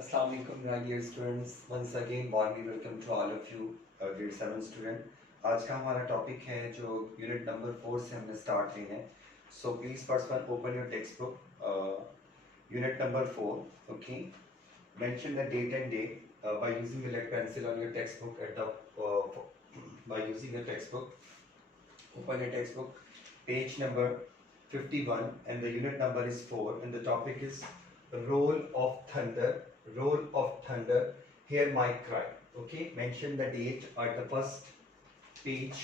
Assalamu alaikum, my dear students. Once again, warmly welcome to all of you, grade 7 student. आज का हमारा topic है जो unit number 4 से हमने स्टार्ट लेना है. So please first one open your textbook. Unit number 4. Okay. Mention the date and day by using the lead pencil on your textbook at the by using your textbook. Open your textbook. Page number 51 and the unit number is 4 and the topic is roll of thunder. Roll of thunder, hear my cry. Okay, mention the date at the first page.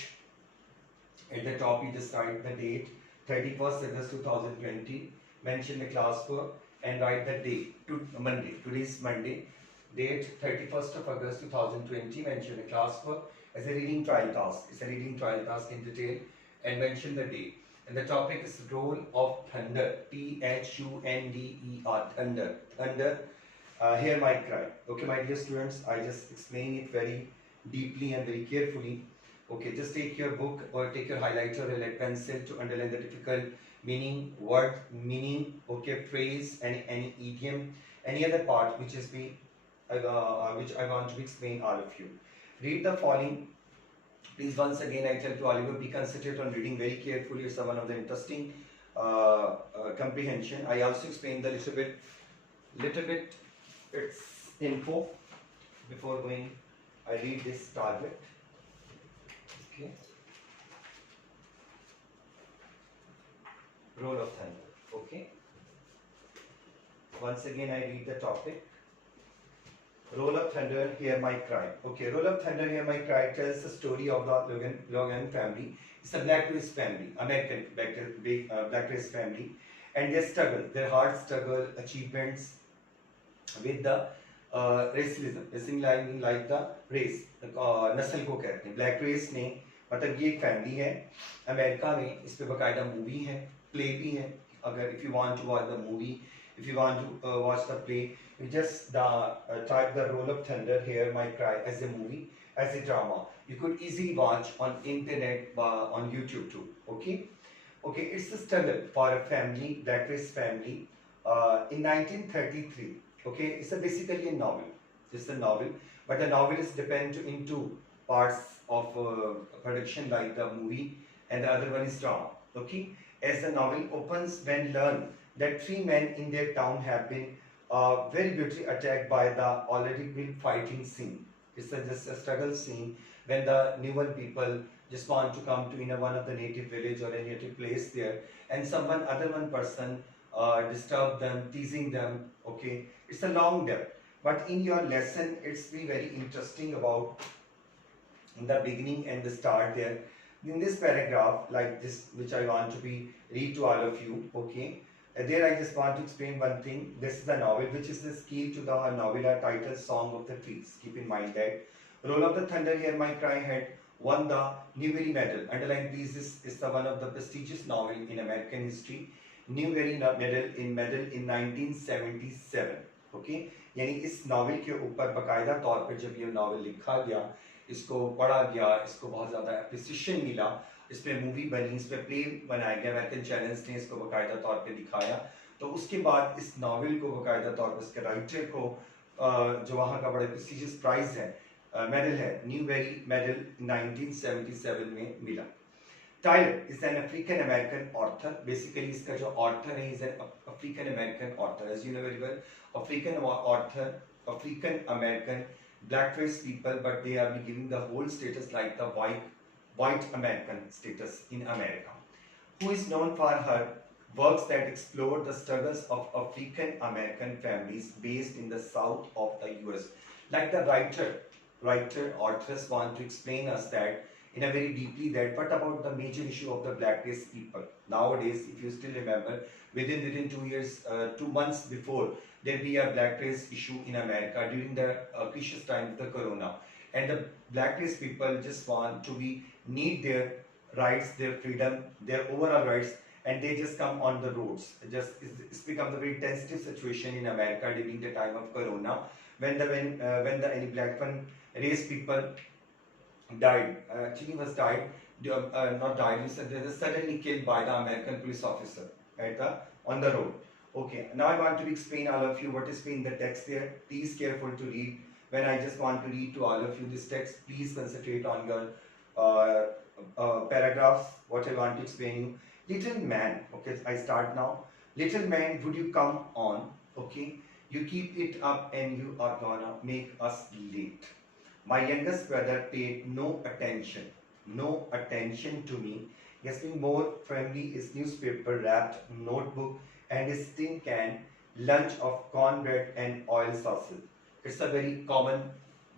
At the top you just write the date 31st August 2020. Mention the class work and write the day to Monday. Today is Monday. Date 31st of August 2020. Mention the class work as a reading trial task. It's a reading trial task in detail and mention the day. And the topic is roll of thunder. Thunder. Thunder. Thunder. Hear my cry. Okay, my dear students, I just explain it very deeply and very carefully. Okay, just take your book or take your highlighter or a lead pencil to underline the difficult meaning, word, meaning, okay, phrase, and any idiom, any other part which which I want to explain all of you. Read the following. Please, once again, I tell to all of you, be concentrated on reading very carefully. It's one of the interesting comprehension. I also explain the little bit its info before going. I read this target. Okay. Roll of thunder. Okay. Once again, I read the topic. Roll of thunder, hear my cry. Okay, roll of thunder, hear my cry tells the story of the Logan family. It's a black race family, American black race family, and their struggle, their hard struggle, achievements with the racialism, basically like the race, नस्ल को कहते हैं. Black race ने मतलब ये एक family है America में. इस पे बकायदा मूवी है, प्ले भी है. अगर if you want to watch the movie, if you want to watch the play, you just type the Roll of Thunder, Hear My Cry as a movie, as a drama. You could easily watch on internet, on YouTube too. Okay, it's a struggle for a family, black race family, in 1933. Okay, it's basically a novel. It's a novel, but the novel is dependent into parts of production like the movie, and the other one is drama. Okay, as the novel opens, when learn that three men in their town have been very brutally attacked by the already been fighting scene. It's just a struggle scene when the newer people just want to come to one of the native village or a native place there, and other one person disturb them, teasing them. Okay, it's a long depth, but in your lesson it's be very interesting about in the beginning and the start there. In this paragraph like this, which I want to be read to all of you. Okay, there I just want to explain one thing. This is the novel, which is the scale to the novella title Song of the Trees. Keep in mind that Roll of the Thunder, Hear My Cry had won the Newbery Medal. Underline please, this is the one of the prestigious novel in American history. Newbery medal in 1977. Okay, यानी इस novel के ऊपर बाकायदा तौर पर जब ये novel लिखा गया, इसको पढ़ा गया, इसको बहुत ज़्यादा एप्रिसिएशन मिला, इस पर मूवी बनी, इस पर प्ले बनाया गया, अमेरिकन चैनल्स ने इसको बाकायदा तौर पे दिखाया. तो उसके बाद इस नावल को बाकायदा तौर पर इसके राइटर को जो वहाँ का बड़ा प्रेस्टिजियस प्राइज है, मेडल है, न्यूबेरी मेडल 1977 में मिला. Tyler is an African American author. Basically इसका जो ऑर्थर है is an African American author. As you know very well, African author, African American black race people, but they are giving the whole status like the white American status in America, who is known for her works that explore the struggles of African American families based in the south of the US. Like the authors want to explain us that in a very deeply that what about the major issue of the black race people nowadays. If you still remember, within 2 years, 2 months before, there be a black race issue in America during the precious time of the corona, and the black race people just want to need their rights, their freedom, their overall rights, and they just come on the roads. It's become a very sensitive situation in America during the time of corona, when the any black race people died, actually was died, not died, they were suddenly killed by the American police officer on the road. Okay, now I want to explain all of you what is in the text there. Please careful to read. When I just want to read to all of you this text, please concentrate on your uh, paragraphs, what I want to explain you. Little man, okay, I start now. Little man, would you come on? Okay, you keep it up and you are gonna make us late. My youngest brother paid no attention to me. Getting more firmly his newspaper wrapped notebook and his tin can lunch of cornbread and oil sausage. It's a very common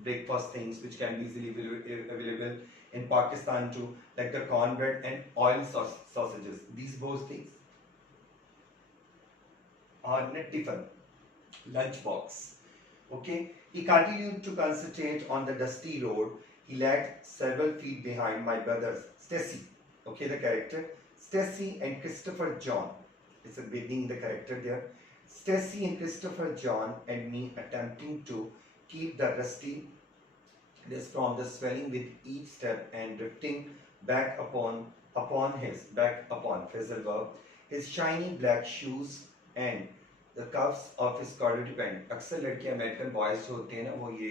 breakfast things which can be easily available in Pakistan too, like the cornbread and oil sausages. These both things are in a tiffin, lunch box. Okay, he continued to concentrate on the dusty road. He lagged several feet behind my brothers, Stacy. Okay, the character Stacy and Christopher John. It's a beginning the character there. Stacy and Christopher John and me attempting to keep the rusty this from the swelling with each step and drifting back upon phrasal verb, his shiny black shoes and the cuffs of his corduroy pant. अक्सर लड़के American boys जो होते हैं ना, वो ये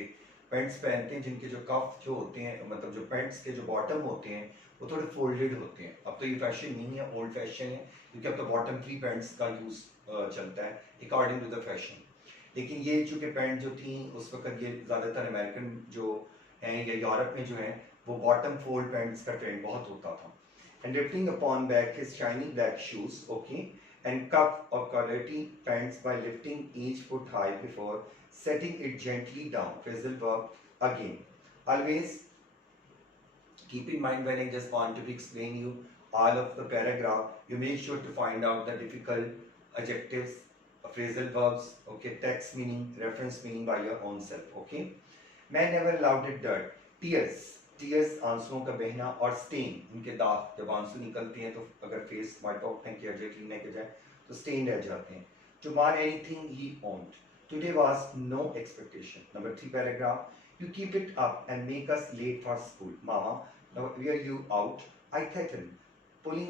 pants पहनते हैं जिनके जो कफ जो होते हैं, मतलब जो पैंट्स के जो बॉटम होते हैं वो थोड़े फोल्डेड होते हैं. अब तो ये फैशन नहीं है, ओल्ड फैशन है, क्योंकि अब तो बॉटम फ्री पैंट्स का यूज चलता है अकॉर्डिंग टू द फैशन. लेकिन ये चूंकि पैंट जो थी उस वक्त, ये ज़्यादातर अमेरिकन जो हैं या यूरोप में जो है, वो बॉटम फोल्ड पैंट्स का ट्रेंड बहुत होता था. And lifting upon back his shiny black shoes, okay, and cuff of quality pants by lifting each foot high before setting it gently down. Phrasal verb again. Always keep in mind when I just want to explain you all of the paragraph, you make sure to find out the difficult adjectives, phrasal verbs, okay, text meaning, reference meaning by your own self, okay. Man never allowed it dirt. Tears आंसुओं का बहना और stand, उनके दाग, जब आंसू निकलते हैं तो अगर फेस वाइप आउट नहीं किया जाए, क्लीन नहीं किया जाए तो स्टेन रह जाते हैं. To man anything he owned. Today was no expectation. Number 3 paragraph. You keep it up and make us late for school. Mama, where you out? I threaten. Pulling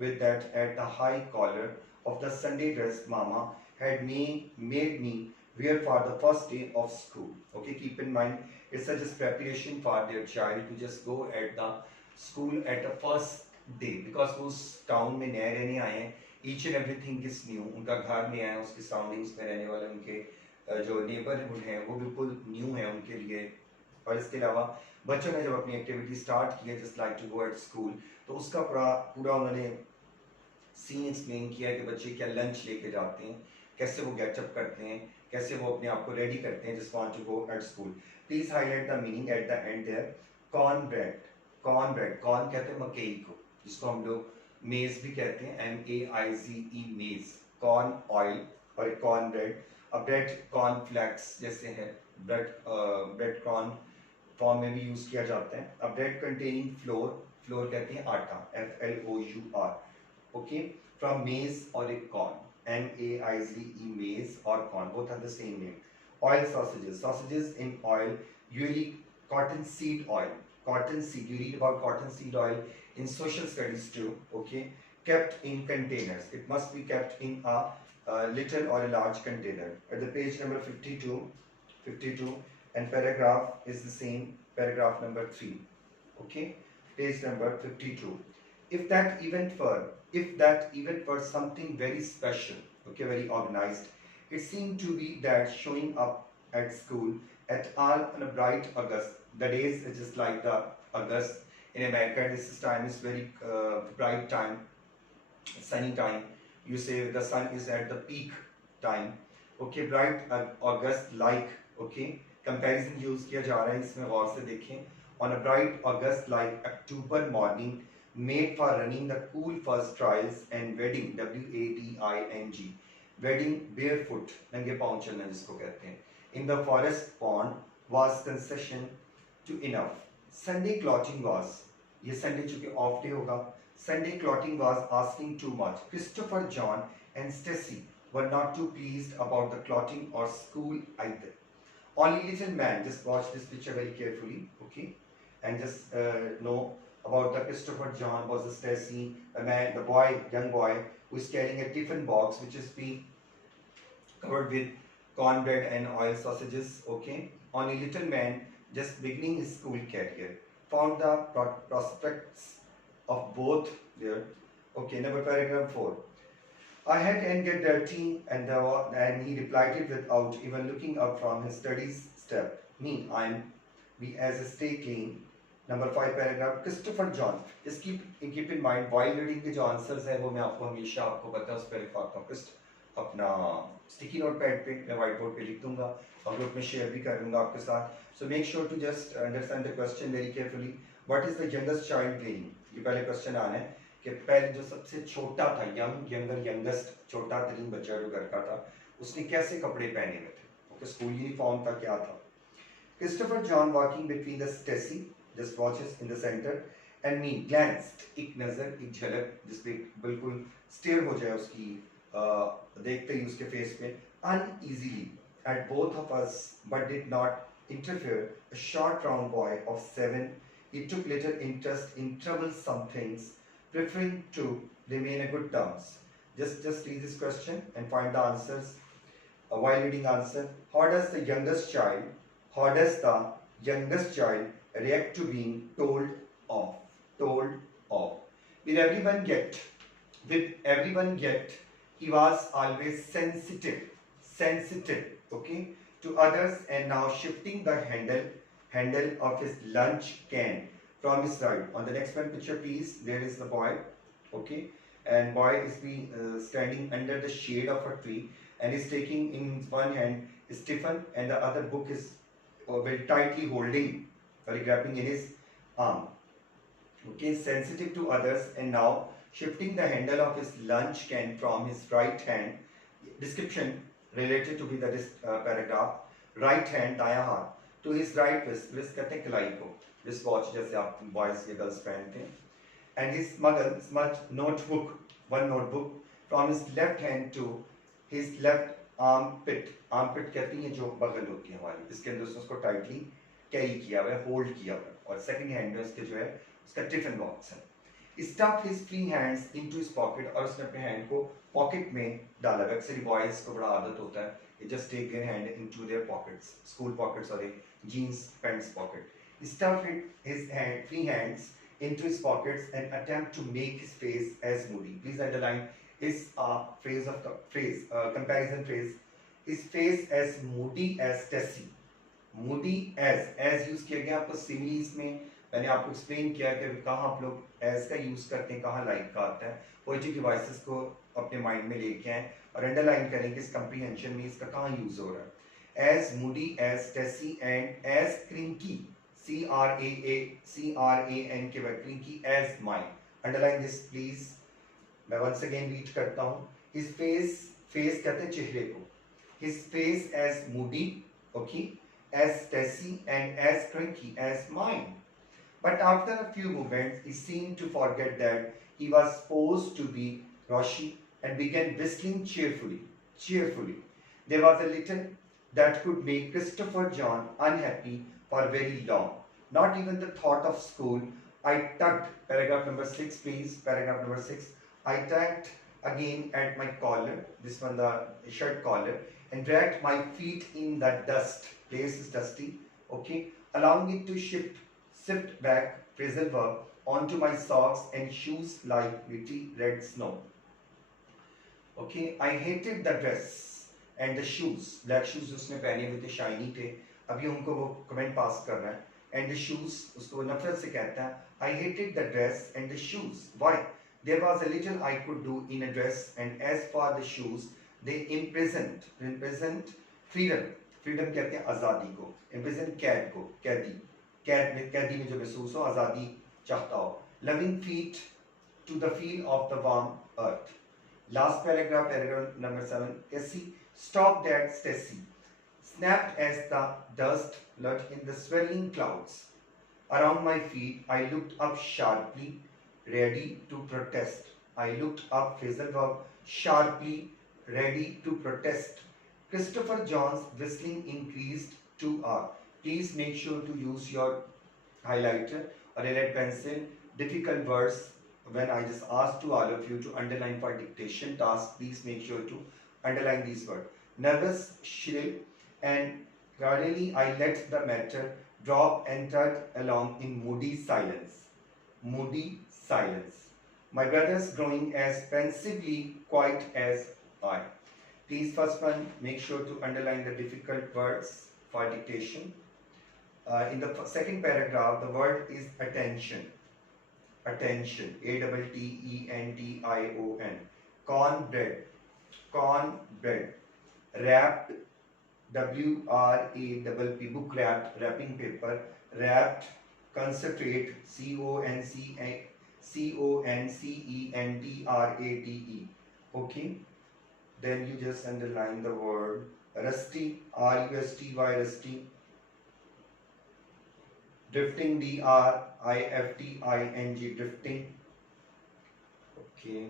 with that at the high collar of the Sunday dress Mama had made me wear for the first day of school. Okay, keep in mind it's a just preparation for their child to just go at the school at the first day, because वो उस town में नए रहने आए हैं. each and everything is new. उनका घर नया है, उसके सराउंडिंग्स में रहने वाले उनके जो नेबरहुड हैं वो बिल्कुल न्यू है उनके लिए. और इसके अलावा बच्चों ने जब अपनी एक्टिविटी स्टार्ट की है just like to go at school, तो उसका पूरा उन्होंने सीन एक्सप्लेन किया है कि बच्चे क्या लंच लेके जाते हैं, कैसे वो गेटअप करते हैं, कैसे वो अपने आप को रेडी करते हैं just want to go at school. Please highlight the meaning at the end there. Corn bread, corn कहते हैं मकई को, जिसको हम लोग मेज भी कहते हैं, MAIZE मेज. कॉर्न ऑयल और एक कॉर्न ब्रेड. अब ब्रेड कॉर्न फ्लैक्स जैसे है, ब्रेड कॉर्न फॉर्म में भी यूज किया जाता है. अब ब्रेड कंटेनिंग फ्लोर कहते हैं आटा, FLOUR. ओके, फ्रॉम मेज और एक कॉर्न, MAIZE मेज और corn, both are the same name. Oil sausages in oil, usually cottonseed oil. Cottonseed, you read about cottonseed oil in social studies too. Okay, kept in containers. It must be kept in a little or a large container. At the page number 52, and paragraph is the same, paragraph number 3. Okay, page number 52. If that event were something very special, okay, very organized, it seemed to be that showing up at school at all on a bright August. The days is just like the August in America. This time is very bright time, sunny time. You say the sun is at the peak time. Okay, bright August like. Okay, comparison use किया जा रहा है, इसमें गौर से देखें. On a bright August like October morning, made for running the cool first trials and wedding, WADING, wedding barefoot, नंगे पाँव चलना जिसको कहते हैं, in the forest pond was concession to enough. Sunday clotting was, ये Sunday चूँकि off day होगा, Sunday clotting was asking too much. Christopher John and Stacy were not too pleased about the clotting or school either. Only little man, just watch this picture very carefully, okay, and just know about the Christopher John was the Stacy, the boy, young boy, who is carrying a tiffin box which is being covered with cornbread and oil sausages. Okay, on a little man just beginning his school career, found the prospects of both there. Okay, number paragraph 4. I had and get dirty, and he replied it without even looking up from his studies step. Me, we as a stay clean. Number 5 paragraph Christopher John. Just keep in mind while reading के जो answers है वो मैं आपको हमेशा आपको पता है उस पर लिखवाता हूँ अपना sticky notepad पे मैं white board पे लिख दूँगा और ग्रुप में शेयर भी कर दूँगा आपके साथ. So make sure to just understand the question very carefully. What is the youngest child wearing? ये पहले question आना है कि पहले जो सबसे छोटा था यंगेस्ट छोटा तरीन बच्चा जो घर का था उसने कैसे कपड़े पहने हुए थे. ओके, स्कूल यूनिफॉर्म था, क्या था. Christopher John walking between the Stacy just watches in the center and me glanced एक नजर एक झलक जिसपे बिल्कुल स्टेयर हो जाए उसकी देखते ही उसके फेस पे uneasily at both of us but did not interfere. A short round boy of 7, he took little interest in troublesome things, preferring to remain a good terms. Just read this question and find the answers. While reading answer, how does the youngest child react to being told off? With everyone get, he was always sensitive, okay, to others, and now shifting the handle of his lunch can from his right. On the next one picture, please, there is the boy, okay, and boy is standing under the shade of a tree and is taking in his one hand is tiffin and the other book is very tightly holding, grabbing in his arm. Okay, sensitive to others and now shifting the handle of his lunch can from his right hand. Description related to the paragraph. Right hand दायां हाथ to his right wrist करते हैं कलाई को, wrist watch जैसे आप boys या girls पहनते हैं, and his smudge notebook, one notebook from his left hand to his left armpit कहती है जो बगल होती है हमारी, इसके अंदर से उसको टाइटली कैरी किया हुआ है, होल्ड किया हुआ है, और सेकंड हैंड में उसके जो है उसका टिफिन बॉक्स है. Stuffed his free hands into his pocket, और उसने अपने हैंड को पॉकेट में डाला. अक्सर बॉयज को बड़ा आदत होता है ये just take their hand into their pockets, school pockets or a jeans pants pocket. Stuffed his free hands into his pockets and attempt to make his face as moody. Please underline is a comparison phrase. His face as moody as Tessie. Moody as use किया गया आपको similes में. मैंने आपको explain किया कि कहाँ आप लोग as का यूज करते हैं, कहाँ लाइक का आता है. पोएटिक डिवाइसेस को अपने माइंड में लेके आए और अंडरलाइन करें कि इस कंप्रीहेंशन में इसका कहाँ यूज हो रहा है. As moody as Tessie and as cranky, CRAN के बाद cranky as mine. Underline this please. मैं once again read करता हूँ. His face कहते हैं चेहरे को. His face as moody, okay, as Tessie and as cranky as mine. But after a few moments, he seemed to forget that he was supposed to be Roshi and began whistling cheerfully. There was a little that could make Christopher John unhappy for very long. Not even the thought of school. I tugged, paragraph number 6 please, paragraph number 6. I tugged again at my collar, this one the shirt collar, and dragged my feet in the dust. Place is dusty, okay, allowing it to shift back, phrasal verb, onto my socks and shoes like gritty red snow. Okay, I hated the dress and the shoes. Black shoes उसने पहने हुए थे, shiny थे. अभी उनको वो comment pass कर रहा है. And the shoes, उसको नफरत से कहता है. I hated the dress and the shoes. Why? There was a little I could do in a dress, and as for the shoes, they imprisoned freedom. Freedom कहते हैं आज़ादी को. Imprisoned कैद को, कैदी में जो महसूस हो, आज़ादी चाहता हो. Loving feet to the feel of the warm earth. Last paragraph number 7. Tessie, stop that, Tessie. Snapped as the dust lurked in the swirling clouds. Around my feet, I looked up sharply, ready to protest. I looked up, phrasal verb, sharply, ready to protest. Christopher John's whistling increased to a. Please make sure to use your highlighter or a lead pencil difficult words when I just ask to all of you to underline for dictation task. Please make sure to underline these words. Nervous, shrill, and gradually I let the matter drop and trudge along in moody silence. Moody silence. My brother's growing as pensively quiet as I. Please, first one, make sure to underline the difficult words for dictation. In the second paragraph, the word is attention. Attention. Attention. Cornbread. Cornbread. Wrapped. WRAPP. Book wrapped. Wrapping paper. Wrapped. Concentrate. CONCENTRATE. Okay. Then you just underline the word rusty. RUSTY. Rusty. Drifting. DRIFTING. Drifting. Okay.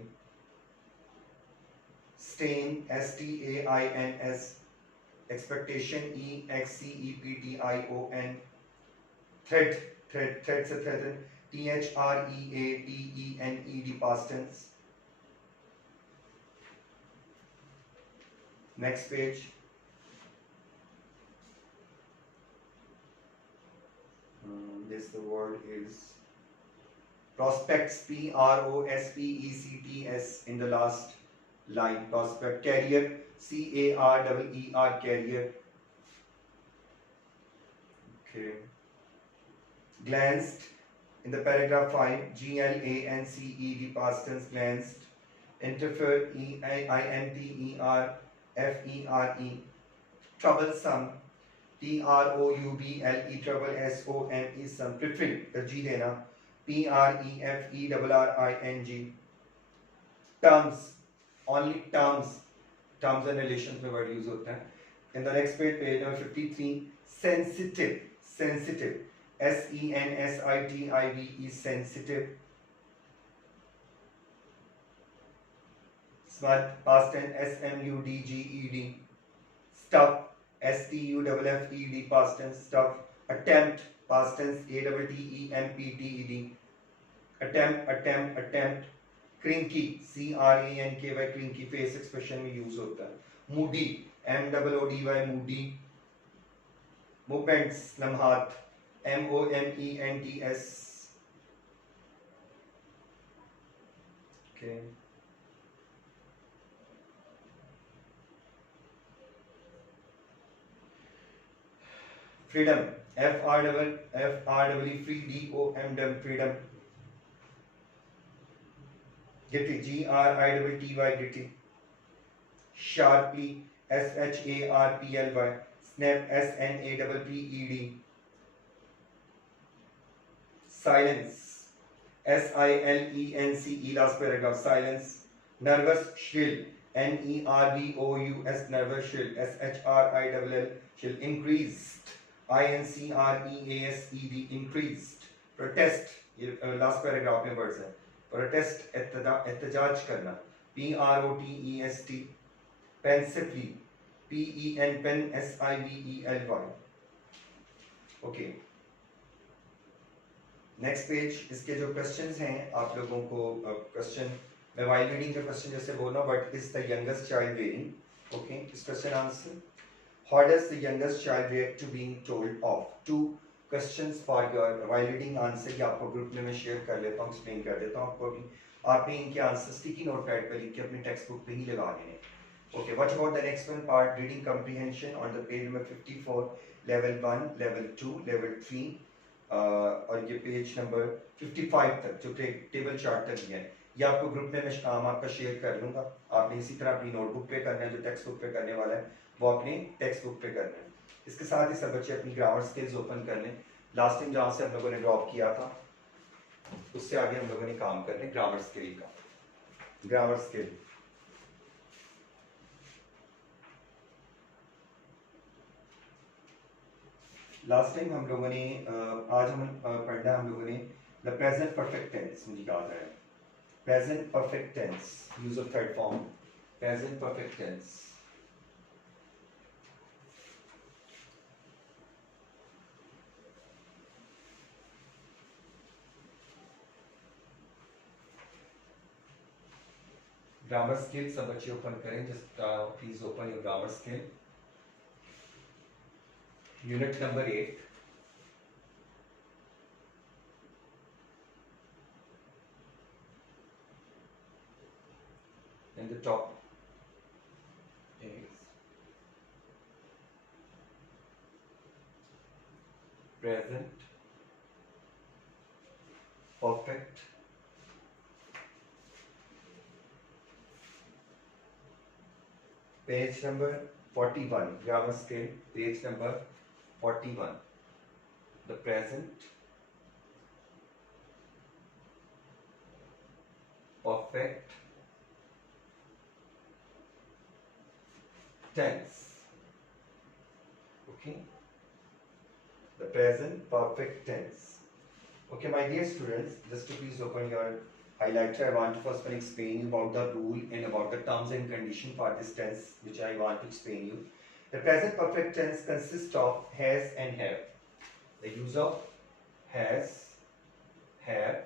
Stain. STAINS. Expectation. EXCEPTION. Thread. Thread se thread. THREATENED. Past tense. Next page. This the word is prospects. PROSPECTS in the last line. Prospect. Carrier. CAREER. Carrier. Okay. Glanced. In the paragraph 5, GLANCED. Past tense. Glanced. Interfere. INTERFERE. Troublesome. TROUBLE. Trouble. SOME. Some. Prefer. तरजीह देना. PREFERRING. Terms. Only terms. Terms and relations में word use होता है. In the next page number 53, sensitive. Sensitive. SENSITIVE. Sensitive. Smart. Past tense. SMUDGED. Stuff. STUFFED. Past tense. Stuff. Attempt. Past tense. ATTEMPTED. Attempt. Crinky. CRANKY. Crinky. Face expression में use होता है. Moody. MOODY. Moody. Movements. लम्हात. MOMENTS. Okay. Freedom. FREE. DOM. Freedom. Gritty. GRITTY. Gritty. Sharply. SHARPLY. Snap. SNAPPED. Silence. SILENCE. Last paragraph. Silence. Nervous. Shrill. NERVOUS. Nervous. Shrill. SHRILL. Shrill. Increased. INCREASED. Increased. Protest. Last paragraph में words है. Protest. एहतजाज करना. PROTEST. Pensively. PEN. Okay. Next page. इसके जो questions हैं आप लोगों को क्वेश्चन मैं वाइल रीडिंग का क्वेश्चन जैसे बोल रहा हूँ but is the youngest child wearing. Okay. इस question answer. How does the youngest child react to being told off. Two questions for your while reading answer ये आपको ग्रुप में मैं शेयर कर लेता हूँ. एक्सप्लेन कर देता हूँ आपको. अभी आपने इनके आंसर स्टिकी नोट पैड पर लिख के अपने टेक्स्ट बुक पे ही लगा लेने. Okay. What about the next one part. Reading comprehension on the page number 54. Level 1, level 2, level 3 और ये पेज नंबर 55 तक जो टेबल चार्ट तक है ये आपको ग्रुप में मैं काम आपका शेयर कर लूँगा. आपने इसी तरह अपनी नोटबुक पे करना है. जो टेक्स्ट बुक पे करने वाला है वो अपने टेक्स्ट बुक पे करना है. इसके साथ ही सब बच्चे अपनी ग्रामर स्किल्स ओपन कर लें. लास्ट टाइम जहाँ से हम लोगों ने ड्रॉप किया था उससे आगे हम लोगों ने काम करने ग्रामर स्किल का. Grammar skill. लास्ट टाइम हम लोगों ने आज हम पढ़ना हम लोगों ने द प्रेजेंट परफेक्ट टेंस. मुझे याद है present perfect tense. Use of third form. Present perfect tense. Grammar skill सब बच्चे ओपन करें, just please open your grammar skill, unit number 8. And the top is present perfect page number 41, grammar scale, page number 41. The present perfect tense. Okay, the present perfect tense. Okay, my dear students, just to please open your highlighter, I want to first explain you about the rule and about the terms and condition for this tense, which I want to explain you. The present perfect tense consists of has and have. The use of has, have,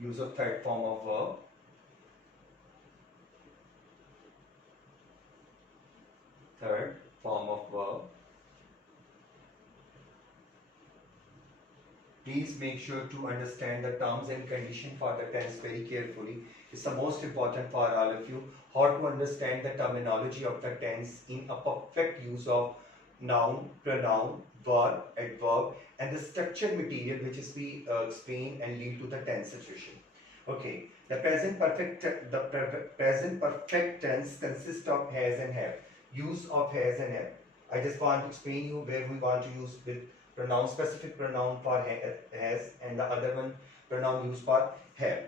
use of third form of verb, third form of verb. Please make sure to understand the terms and condition for the tense very carefully. It's the most important for all of you, how to understand the terminology of the tense in a perfect use of noun, pronoun, verb, adverb, and the structure material which is we explain and lead to the tense situation. Okay, the present perfect tense consists of has and have. Use of has and have. I just want to explain you where we want to use with pronoun, specific pronoun for has, and the other one pronoun used for have.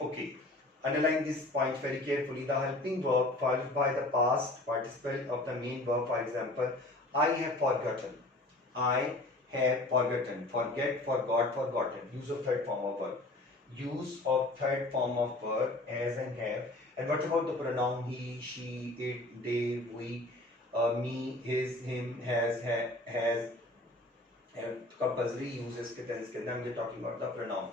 Okay, underline this point very carefully. The helping verb followed by the past participle of the main verb. For example, I have forgotten. I have forgotten. Forget, forgot, forgotten. Use of third form of verb. Use of third form of verb as and have. And what about the pronoun he, she, it, they, we, me, his, him, has, and compulsory uses के tense के अंदर. I'm talking about the pronoun.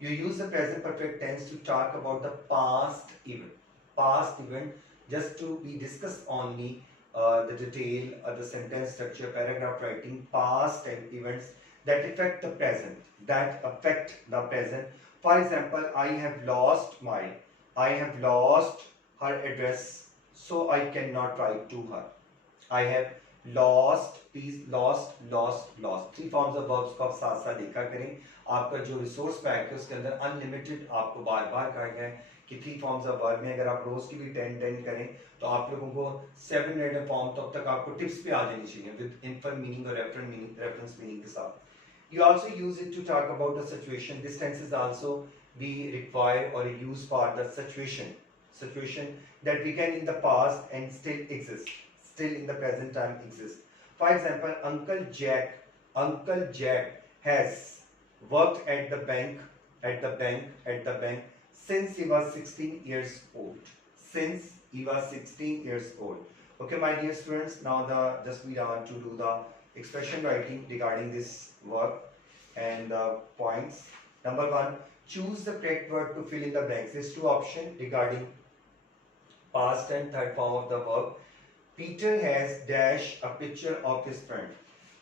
You use the present perfect tense to talk about the past event. Past event just to be discussed only the detail, the sentence structure, paragraph writing, past and events that affect the present. That affect the present. For example, I have lost her address, so I cannot write to her. I have lost, please, lost, three forms of verbs को आप साथ साथ देखा करें. आपका जो resource pack है उसके अंदर अनलिमिटेड आपको बार बार कहा गया है कि थ्री फॉर्म्स ऑफ वर्ब में अगर आप रोज की भी 10 करें तो आप लोगों को 7 मिनट फॉर्म तक आपको टिप्स पे आ जानी चाहिए विद इनफर मीनिंग और रेफरेंस मीनिंग के साथ. You also use it to talk about the situation. This tense is also be required or used for the situation that began in the past and still exists. Still in the present time exist. For example, Uncle Jack has worked at the bank since he was 16 years old. Since he was 16 years old. Okay, my dear students, now just we want to do the expression writing regarding this verb and the points. Number 1, choose the correct word to fill in the blanks. There's two options regarding past and third form of the verb. Peter has dash a picture of his friend.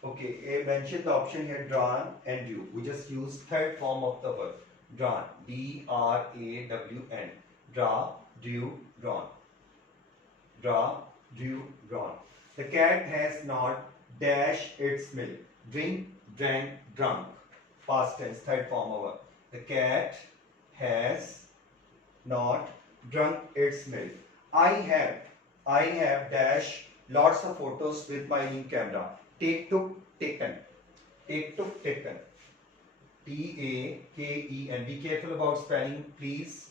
Okay, I mentioned the option here drawn and drew. We just use third form of the verb. Drawn. D-R-A-W-N. Draw, drew, drawn. Draw, drew, drawn. The cat has not dash its milk. Drink, drank, drunk. Past tense, third form of verb. The cat has not drunk its milk. I have dash lots of photos with my new camera. Take, took, taken. Take, took, taken. T-A-K-E-N. Be careful about spelling, please.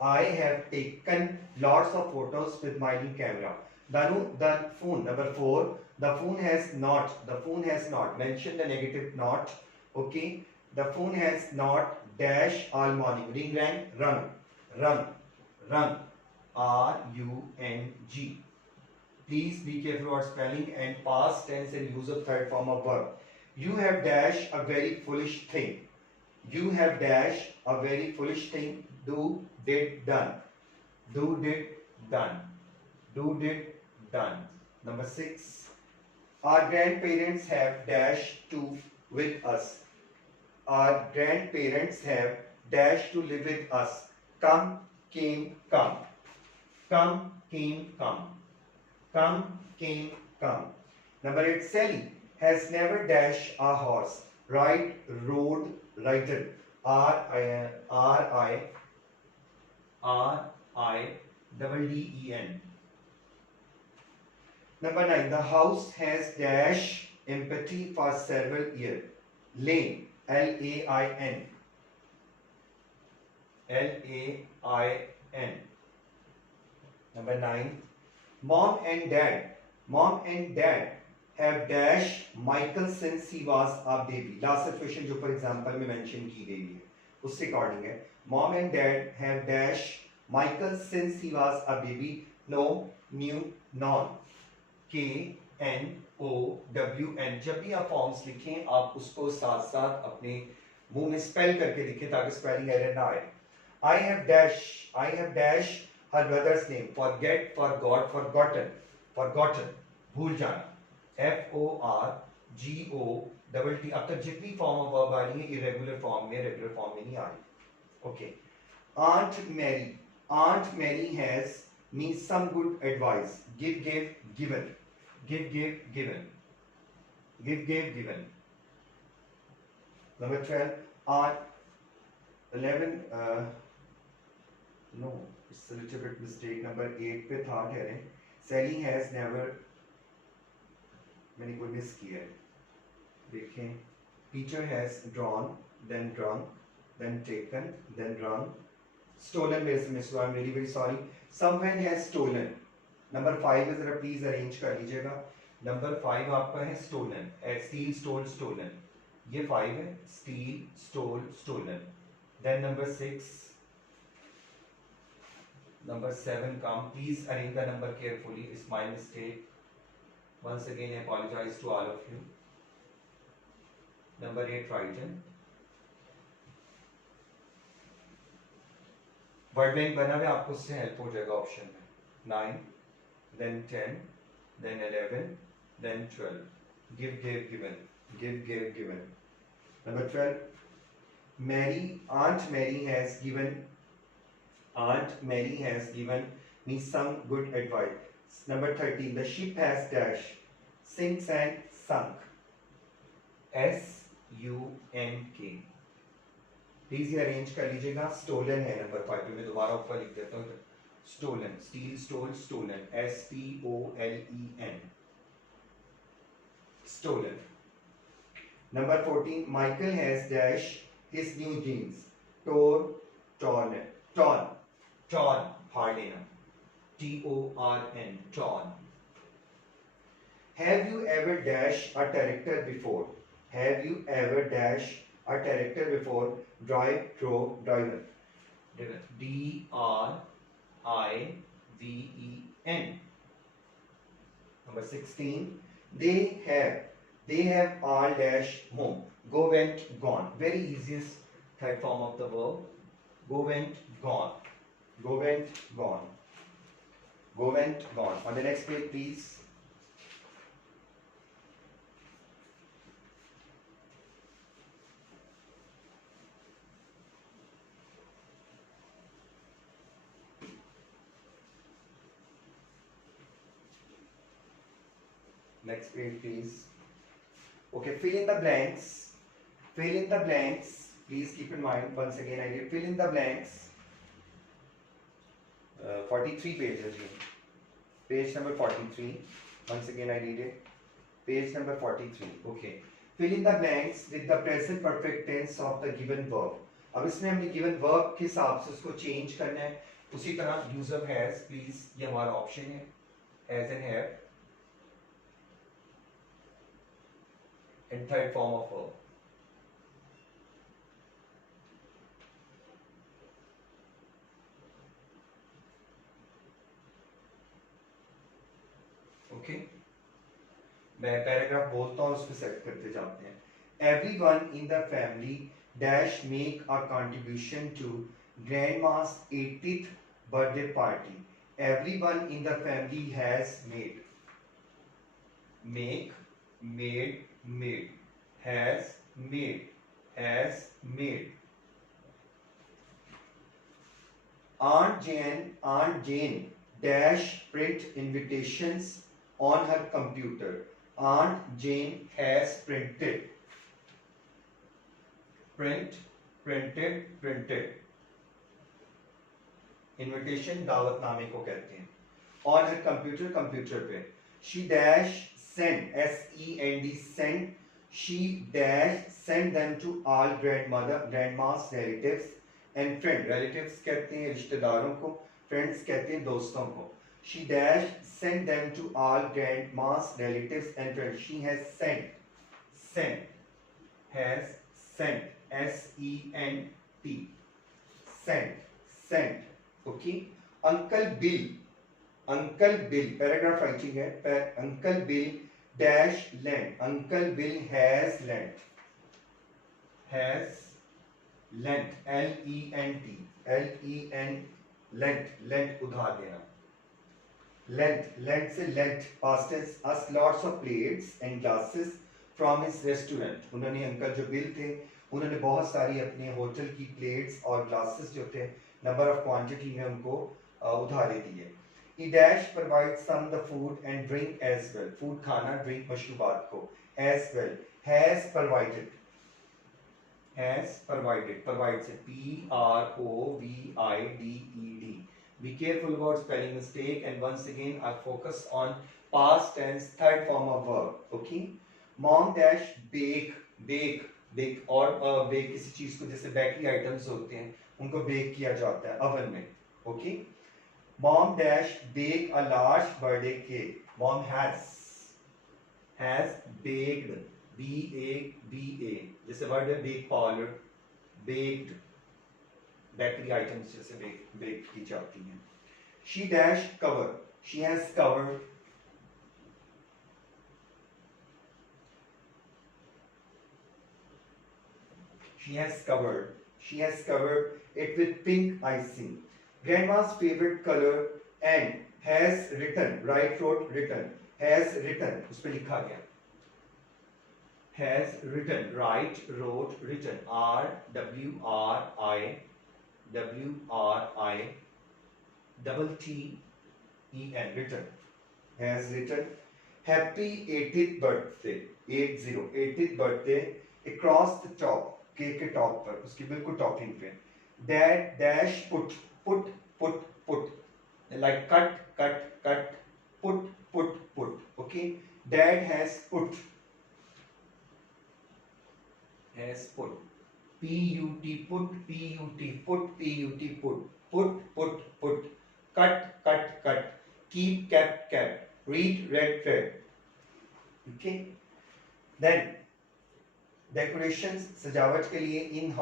I have taken lots of photos with my new camera. The phone, number 4. The phone has not. Mention the negative not. Okay. The phone has not dash all morning. Ring, rang, run. R-U-N-G. Please be careful about spelling and past tense and use of third form of verb. You have dash a very foolish thing. You have dash a very foolish thing. Do, did, done. do, did, done. Do, did, done. Number 6. Our grandparents have dash to with us. Our grandparents have dash to live with us. Come, came, come. Come, came, come. Come, came, come. Number 8. Sally has never dash a horse. Ride, rode, ridden. R-I-D-E-N. Number 9. The house has dash empty for several years. Lane, L-A-I-N. L-A-I-N. Number 9. Mom and dad have dash Michael since he was a baby. Last situation जो for example में mention की गई है उससे according है. Mom and dad have dash Michael since he was a baby. No, new, non. K-N-O-W-N. जब भी आप फॉर्म्स लिखें आप उसको साथ साथ अपने मुंह में स्पेल करके लिखें ताकि स्पेलिंग एरर ना आए. I have dash her brother's name. Forget, forgot, forgotten. Forgotten, भूल जाना. F-O-R-G-O-T-T. अब तक जितनी फॉर्म ऑफ वर्ब आ रही है इरेगुलर फॉर्म में, रेगुलर फॉर्म में नहीं आ रही. Okay. Aunt Mary has me some good advice. Give, gave, given. Give, gave, given. Give, gave, given. Number 12. 11. No, it's a little bit mistake. Number 8 पे था कह रहे हैं. Sally has never. मैंने कोई मिस किया है. देखें. Teacher has drawn, then drunk, then taken, then drunk. Stolen मेरे से मिस हुआ. I'm really very sorry. Someone has stolen. Number 5 है, जरा प्लीज अरेंज कर लीजिएगा. Number 5 आपका है stolen. Steal, stole, stolen. ये 5 है. Steal, stole, stolen. Then number 6. Number 7 come. Please arrange the number carefully. It's my mistake. Once again, I apologize to all of you. Number 8 frighten. Word bank बना हुआ आपको उससे help हो जाएगा option में. 9, then 10, then 11, then 12. Give, gave, given. Give, gave, given. Number 12. Aunt Mary has given me some good advice. Number 13. The ship has dash. Sinks and sunk. S-U-N-K. Please ये arrange कर लीजिएगा. Stolen है number 5 पे. मैं दोबारा ऊपर लिख देता हूँ. Stolen, steal, stole, stolen. S-T-O-L-E-N. Stolen. Number 14. Michael has dash his new jeans. Torn. Hard लेना. T-O-R-N. Torn. Have you ever dash a character before? Have you ever dash a character before? Drive, drove, driven. D-R-I-V-E-N. Number 16. They have all dash home. Go, went, gone. Very easiest third form of the verb. Go, went, gone. Go, went, gone. Go, went, gone. On the next page, please. Next page, please. Okay, fill in the blanks. Please keep in mind, once again I did fill in the blanks. 43 pages. Page number 43. Once again I read it. Page number 43. Okay. Fill in the blanks with the present perfect tense of the given verb. अब इसमें हमने given verb के हिसाब से उसको change करना है. उसी तरह use of has, please, ये हमारा option है. Has and have. And third form of verb. Okay. मैं पैराग्राफ बोलता हूँ उसको सेट करते जाते हैं. Everyone in the family dash make a contribution to grandma's 80th birthday party. Everyone in the family has made. Make, made. Has made. Aunt Jane dash print invitations on her computer. Aunt Jane has printed. Printed. Invitation दावतनामे को कहते हैं. On her computer, computer पे. She dash send, S-E-N-D, send. She dash send them to all grandma's relatives and friend. Relatives कहते हैं रिश्तेदारों को, friends कहते हैं दोस्तों को. She dash send them to all grandma's relatives and friends. She has sent, S-E-N-T, sent. Okay. Uncle Bill, paragraph writing है. Uncle Bill dash lent. Uncle Bill has lent. L-E-N-T, lent उधार देना. Lent से lent past tense us lots of plates and glasses from his restaurant. उन्होंने uncle जो bill थे उन्होंने बहुत सारी अपने होटल की प्लेट्स और ग्लासेस जो थे नंबर ऑफ क्वांटिटी में उनको उधारे दिए. He dash provides some the food and drink as well. Food खाना, drink मशरूबात को as well. Has provided. Provides P-R-O-V-I-D-E-D. Be careful about spelling mistake and once again I focus on past tense, third form of verb. Okay. Mom dash bake और bake किसी चीज को जैसे bakery items होते हैं उनको bake किया जाता है ओवन में. Okay. Mom dash bake a large birthday cake. Mom has baked, B-A-B-A, जैसे वर्ड है bake parlour, baked, bakery items जैसे बेक की जाती हैं. She dash cover. She has covered. She has covered it with pink icing. Grandma's favorite color and has written, has written, उस पे लिखा गया. Has written, wrote, written, R-W-R-I-T-T-E-N, written. Has written, happy 80th birthday, 80th birthday, across the top, cake के top पर, उसकी बिल्कुल topping पे. Dad dash put, like cut, put. Okay. Dad has put. P-U-T, put. Cut. Keep, kept. Read, read. Okay. Then decorations सजावट के लिए in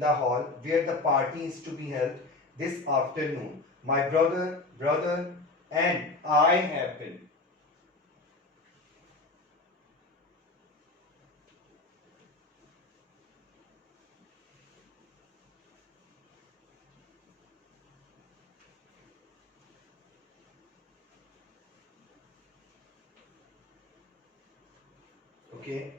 the hall where the party is to be held this afternoon. My brother and I have been. Okay.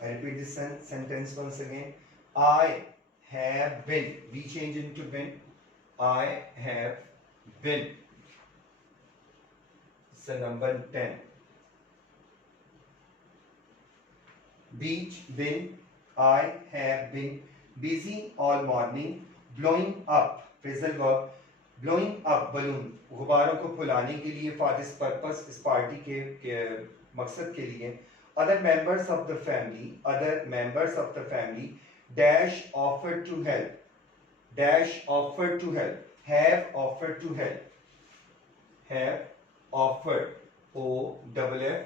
I repeat this sentence once again. I have been. We change into been. I have been. It's number 10. Beach, been. I have been busy all morning. Blowing up. Phrasal verb. Blowing up balloon. गुब्बारों को फुलाने के लिए for this purpose इस party के मकसद के लिए. Other members of the family dash offered to help. Have offered to help. O-F-F-E-R-E-D.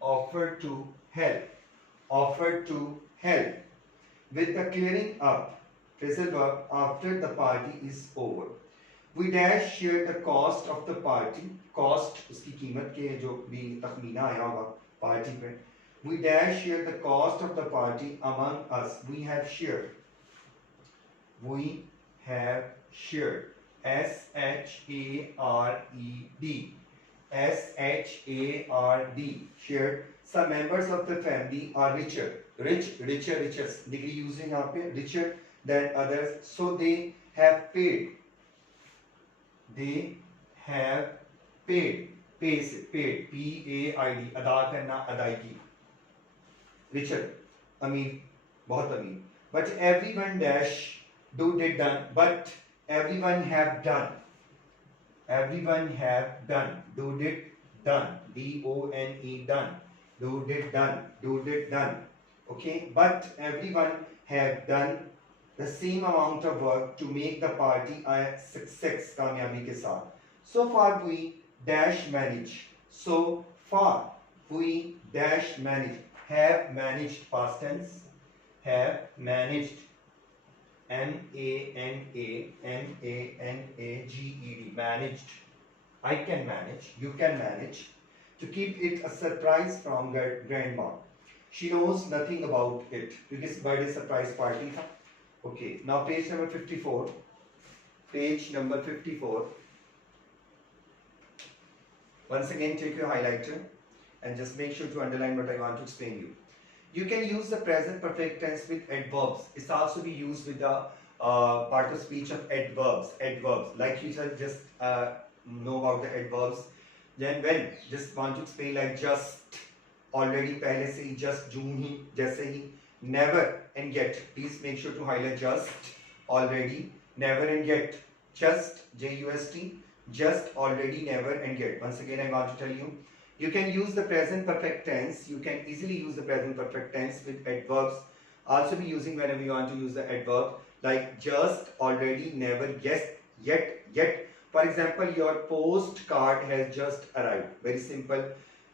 Offered to help with the clearing up. Phrasal verb after the party is over. We dash share the cost of the party. Cost उसकी कीमत के जो भी तखमीना आया होगा party पे. We dash share the cost of the party among us. We have shared. S-H-A-R-E-D. S-H-A-R-D. Shared. Some members of the family are richer. Richest. Degree using यहाँ पे richer than others. So they have paid. They have paid. Paid. P-A-I-D. अदा करना, अदायगी. Richer. अमीर. बहुत अमीर. But everyone dash do did done. But everyone have done. Everyone have done. Do did done. D-O-N-E done. Do did done. Do did done. Okay. But everyone have done the same amount of work to make the party a success. कामयाबी के साथ. So far we dash manage. So far we dash manage. Have managed past tense. Have managed. M-A-N-A-N-A-N-A-G-E-D. Managed. I can manage. You can manage. To keep it a surprise from grandma. She knows nothing about it. Because birthday surprise party tha. Okay. Now page number 54. Page number 54. Once again take your highlighter and just make sure to underline what I want to explain you. You can use the present perfect tense with adverbs. It's also be used with the part of speech of adverbs. Like you said, just know about the adverbs. Then when, just want to explain like just, already, पहले से ही, just, जूं ही, जैसे ही, never and yet. Please make sure to highlight just, already, never and yet. Just, J-U-S-T, just, already, never and yet. Once again, I want to tell you. You can use the present perfect tense. You can easily use the present perfect tense with adverbs. Also be using whenever you want to use the adverb like just, already, never, yes, yet. For example, your postcard has just arrived. Very simple.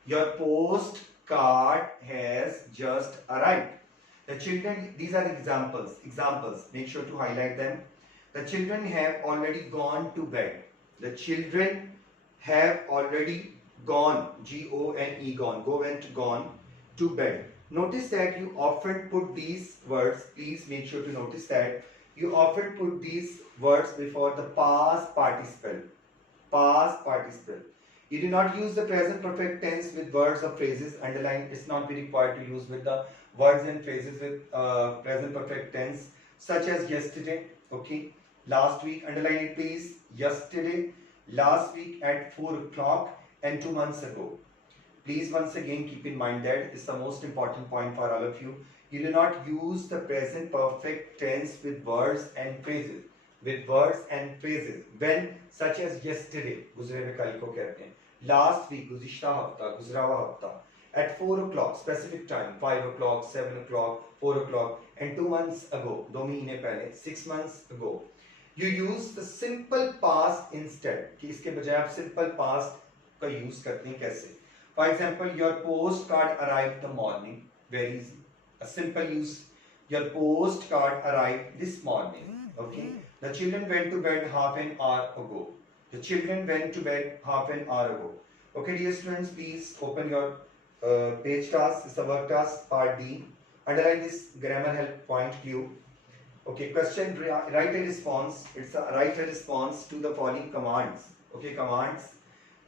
Your postcard has just arrived. The children, these are examples. Make sure to highlight them. The children have already gone to bed. The children have already gone, G-O-N-E, gone, gone to bed. Notice that you often put these words, please make sure to notice that you often put these words before the past participle. You do not use the present perfect tense with words or phrases. Underline, it's not be required to use with the words and phrases with present perfect tense, such as yesterday, okay, last week. Underline it please. Yesterday, last week at 4 o'clock, and 2 months ago. Please once again keep in mind that is the most important point for all of you. You do not use the present perfect tense with words and phrases. When, such as yesterday, गुज़रे हुए कल को कहते हैं. Last week, गुज़िश्ता हफ्ता, गुज़रा हुआ हफ्ता. At 4 o'clock, specific time, 5 o'clock, 7 o'clock, 4 o'clock, and 2 months ago, 2 महीने पहले, 6 months ago. You use the simple past instead. कि इसके बजाय आप simple past का यूज करते हैं कैसे? For example, your postcard arrived the morning. Very easy. A simple use. Your postcard arrived this morning. Okay. The children went to bed half an hour ago. Okay, dear students, please open your page task. It's a work task, part D. Underline this grammar help point clue. Okay, question. Write a response. It's a write a response to the following commands. Okay, commands.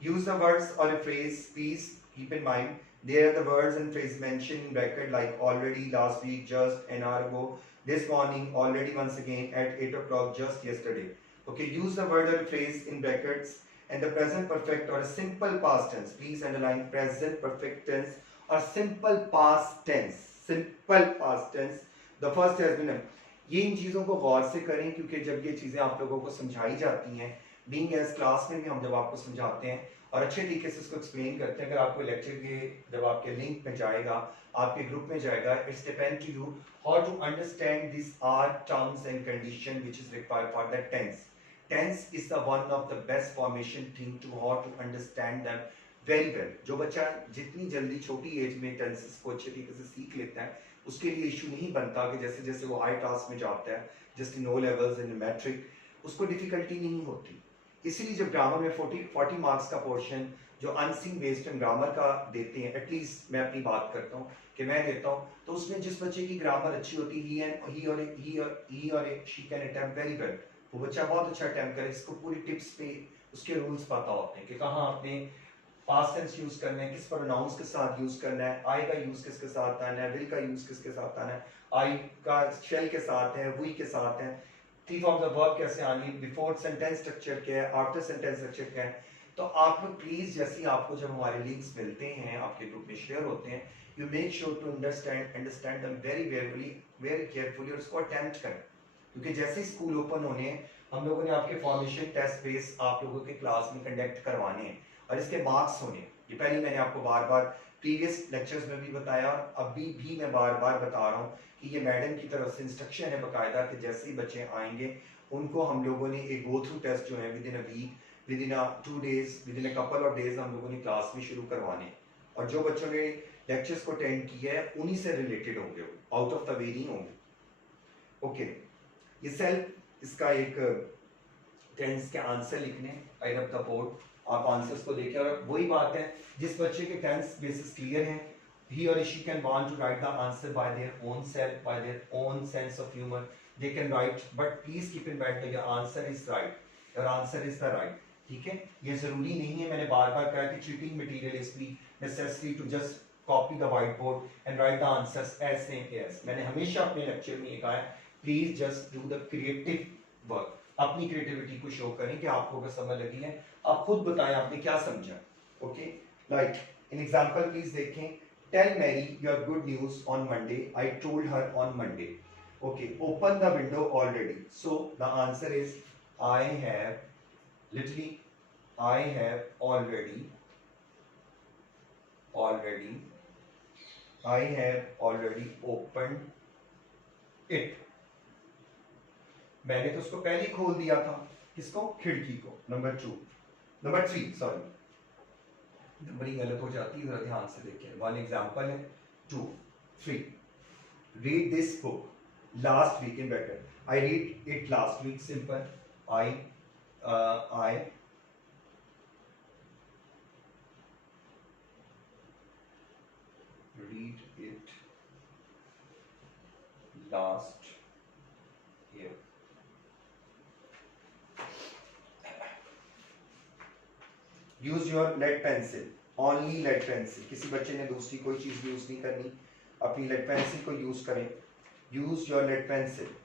Use the words or a phrase. Please keep in mind there are the words and phrases mentioned in bracket like already, last week, just, an hour ago, this morning, already, once again, at 8 o'clock, just yesterday. Okay, use the word or a phrase in brackets and the present perfect or a simple past tense. Please underline present perfect tense or simple past tense. The first has been done. ये इन चीज़ों को गौर से करें क्योंकि जब ये चीज़ें आप लोगों को समझाई जाती हैं, बीइंग एज क्लास में भी हम जब आपको समझाते हैं और अच्छे तरीके से इसको एक्सप्लेन करते हैं, अगर आपको लेक्चर के जब आपके लिंक में जाएगा, आपके ग्रुप में जाएगा, it's depend to you how to understand this are terms and condition which is required for that tense. Tense is the one of the best formation thing to how to understand them very well. जो बच्चा जितनी जल्दी छोटी as में tenses को अच्छे तरीके से सीख लेता है, उसके लिए इशू नहीं बनता कि जैसे जैसे वो हाई क्लास में जाता है, just in O levels in matric, उसको डिफिकल्टी नहीं होती. इसीलिए जब ग्रामर में 40 मार्क्स का पोर्शन जो अनसीन बेस्ड इन ग्रामर का देते हैं, एटलीस्ट मैं अपनी बात करता हूँ कि मैं देता हूँ, तो उसमें जिस बच्चे की ग्रामर अच्छी होती है, he or she can attempt very well वो बच्चा बहुत अच्छा अटेम्प्ट करे, इसको पूरी टिप्स पे उसके रूल्स पता होते हैं कि कहाँ आपने पास्ट टेंस यूज करना है, किस प्रोनाउंस के साथ यूज करना है, आई का यूज किसके साथ आना है, विल का यूज किसके साथ आना है, आई का शेल के साथ है, वी के साथ है, थ्री फॉर्म्स ऑफ वर्ब कैसे आनी, बिफोर सेंटेंस स्ट्रक्चर क्या है, आफ्टर सेंटेंस स्ट्रक्चर क्या है। तो आप लोग प्लीज जैसे आपको जब हमारे लिंक्स मिलते हैं, आपके ग्रुप में शेयर होते हैं, you make sure to understand them very carefully, और उसको अटेम्प्ट करें, क्योंकि जैसे स्कूल ओपन होने हैं हम लोगों ने आपके फॉर्मेशन टेस्ट बेस आप लोगों के क्लास में कंडक्ट करवाने हैं और इसके मार्क्स होने। ये पहले मैंने आपको बार बार प्रीवियस लेक्चर्स में भी बताया और अभी भी मैं बार बार बता रहा हूँ कि ये मैडम की तरफ से इंस्ट्रक्शन है बाकायदा कि जैसे ही बच्चे आएंगे उनको हम लोगों ने एक गो थ्रू टेस्ट जो है within a week, within 2 days, within a couple of days हम लोगों ने क्लास में शुरू करवाने, और जो बच्चों ने लेक्चर्स को अटेंड किया है उन्हीं से रिलेटेड होंगे, आउट ऑफ द वे नहीं होंगे। ओके, ये सेल्फ इसका एक टेंस के आंसर लिखने, आई रब द बोर्ड, आप आंसर्स को देखें, और वही बात है जिस बच्चे के टेंस बेसिस क्लियर हैं, he or she can want to write the answer by their own self, by their own sense of humor, they can write, but please keep in mind that your answer is right, your answer is the right, ठीक है। ये जरूरी नहीं है, मैंने बार बार कहा कि चीटिंग मटेरियल इज भी necessary to just copy the white board and write the answers as same as. मैंने हमेशा अपने लेक्चर में ये कहा है, please just do the creative work, अपनी क्रिएटिविटी को शो करें कि आपको अगर समझ लगी है आप खुद बताएं आपने क्या समझा। Okay, like in example please देखें, tell Mary your good news on Monday, I told her on Monday. Okay, open the window already, so the answer is I have literally I have already opened it, मैंने तो उसको पहले ही खोल दिया था, किसको, खिड़की को। नंबर 3 सॉरी, नंबरिंग गलत हो जाती है, जरा ध्यान से देखिए। 1 एग्जांपल है, 2 3, read this book last week in better, I read it last week, simple, I read it last year। Use your lead pencil, only lead pencil, किसी बच्चे ने दूसरी कोई चीज यूज नहीं करनी, अपनी लेड पेंसिल को यूज करें, use your lead pencil.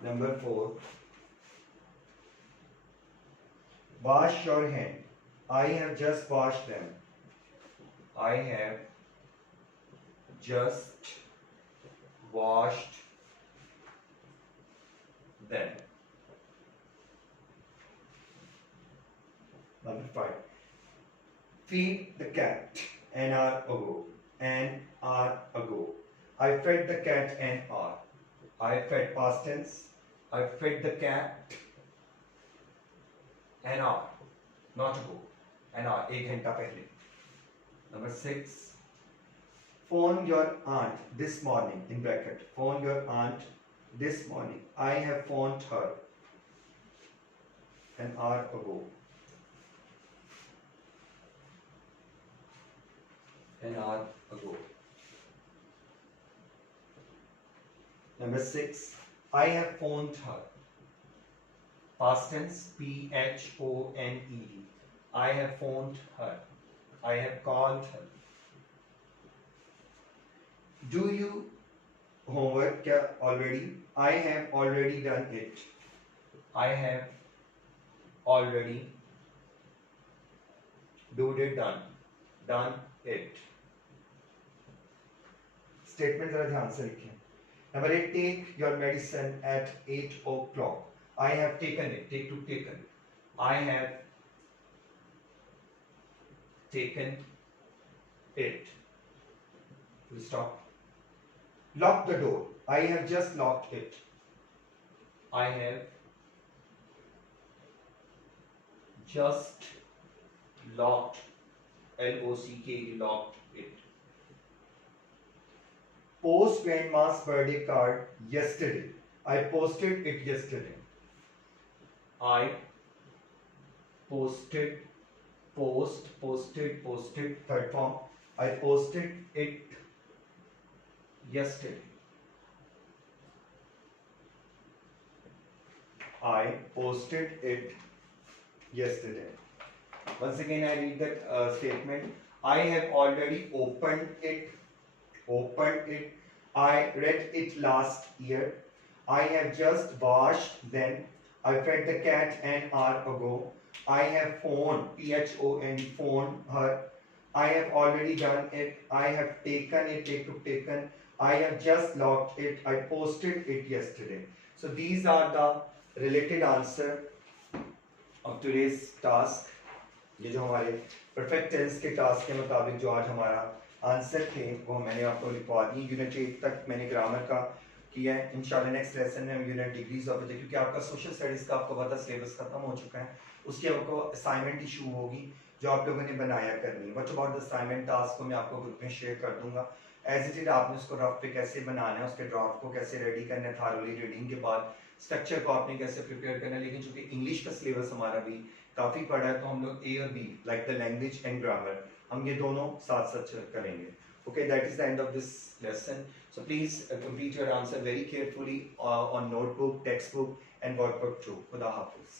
Number 4, wash your hand, I have just washed them, I have just washed them। Number 5, feed the cat an hour ago, I fed the cat an hour, I fed past tense, I fed the cat an hour, not ago, an hour, 1 घंटा पहले। Number 6, phone your aunt this morning, in bracket, phone your aunt this morning, I have phoned her an hour ago, an hour ago। Number 6, I have phoned her, past tense, PHONED, I have phoned her, I have called her। Do you homework क्या already, I have already done it, I have already done it। Statement जरा ध्यान से लिखें। Number 8, take your medicine at 8 o'clock, I have taken it, take to taken, I have taken it, full stop। Lock the door, I have just locked it, I have just locked, LOCK, locked it। Post grandma's birthday card yesterday, I posted it yesterday, I posted, posted, third form. I posted it yesterday. I posted it yesterday. Once again, I read that statement. I have already opened it. I read it last year. I have just washed them. I fed the cat an hour ago. I have phoned, phone, phoned her. I have already done it. I have taken it, taken. I have just logged it. I posted it yesterday. So these are the related answer of today's task. ये जो हमारे perfect tense के task के मुताबिक जो आज हमारा answer थे वो मैंने आपको लिखवा दी। यूनिट 8 तक मैंने ग्रामर का किया है। इंशाल्लाह नेक्स्ट लेसन में हम यूनिट डिग्रीज ऑफ क्योंकि आपका सोशल स्टडीज का आपको पता सिलेबस खत्म हो चुका है, उसकी आपको असाइनमेंट इशू होगी जो आप लोगों ने बनाया करनी है। What about the assignment task को मैं आपको ग्रुप में शेयर कर दूंगा। एज इट इज आपने उसको रफ पे कैसे बनाना है, उसके ड्राफ्ट को कैसे रेडी करना है, थारोली रीडिंग के बाद स्ट्रक्चर को आपने कैसे प्रिपेयर करना है। लेकिन चूंकि इंग्लिश का सिलेबस हमारा भी काफ़ी पढ़ा है तो हम लोग ए और be like the language and grammar हम ये दोनों साथ साथ करेंगे। Okay, that is the end of this lesson. So please complete your answer very carefully on notebook, textbook and workbook too. Khuda Hafiz.